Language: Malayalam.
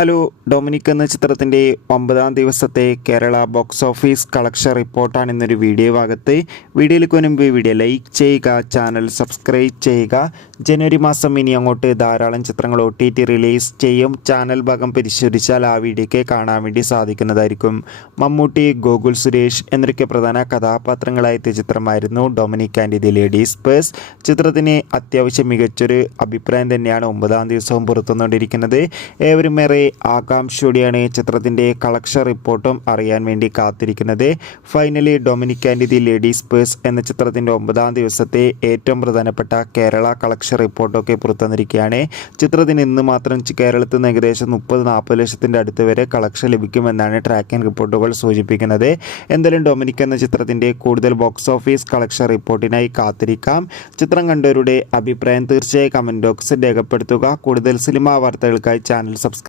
ഹലോ, ഡൊമിനിക് എന്ന ചിത്രത്തിൻ്റെ 9ാം ദിവസത്തെ കേരള ബോക്സ് ഓഫീസ് കളക്ഷൻ റിപ്പോർട്ടാണ് ഇന്നൊരു വീഡിയോ ഭാഗത്ത്. വീഡിയോയിലേക്ക് മുൻപ് വീഡിയോ ലൈക്ക് ചെയ്യുക, ചാനൽ സബ്സ്ക്രൈബ് ചെയ്യുക. ജനുവരി മാസം ഇനി അങ്ങോട്ട് ധാരാളം ചിത്രങ്ങൾ OTT റിലീസ് ചെയ്യും. ചാനൽ ഭാഗം പരിശോധിച്ചാൽ ആ വീഡിയോയ്ക്ക് കാണാൻ വേണ്ടി സാധിക്കുന്നതായിരിക്കും. മമ്മൂട്ടി, ഗോകുൽ സുരേഷ് എന്നൊക്കെ പ്രധാന കഥാപാത്രങ്ങളായ ചിത്രമായിരുന്നു Dominic and the ladies purse. ചിത്രത്തിന് അത്യാവശ്യം മികച്ചൊരു അഭിപ്രായം തന്നെയാണ് 9ാം ദിവസവും പുറത്തുവന്നുകൊണ്ടിരിക്കുന്നത്. ഏവരും ഏറെ ആകാംക്ഷയോടെയാണ് ചിത്രത്തിൻ്റെ കളക്ഷൻ റിപ്പോർട്ടും അറിയാൻ വേണ്ടി കാത്തിരിക്കുന്നത്. Finally Dominic and the ladies purse എന്ന ചിത്രത്തിൻ്റെ 9ാം ദിവസത്തെ ഏറ്റവും പ്രധാനപ്പെട്ട കേരള കളക്ഷൻ റിപ്പോർട്ടൊക്കെ പുറത്തുവന്നിരിക്കുകയാണ്. ചിത്രത്തിന് ഇന്ന് മാത്രം കേരളത്തിൽ നിന്ന് ഏകദേശം 30-40 ലക്ഷത്തിൻ്റെ അടുത്ത് വരെ കളക്ഷൻ ലഭിക്കുമെന്നാണ് ട്രാക്കിംഗ് റിപ്പോർട്ടുകൾ സൂചിപ്പിക്കുന്നത്. എന്തായാലും ഡൊമിനിക് എന്ന ചിത്രത്തിൻ്റെ കൂടുതൽ ബോക്സ് ഓഫീസ് കളക്ഷൻ റിപ്പോർട്ടിനായി കാത്തിരിക്കാം. ചിത്രം കണ്ടവരുടെ അഭിപ്രായം തീർച്ചയായും കമൻറ്റ് ബോക്സിൽ രേഖപ്പെടുത്തുക. കൂടുതൽ സിനിമാ വാർത്തകൾക്കായി ചാനൽ സബ്സ്ക്രൈബ്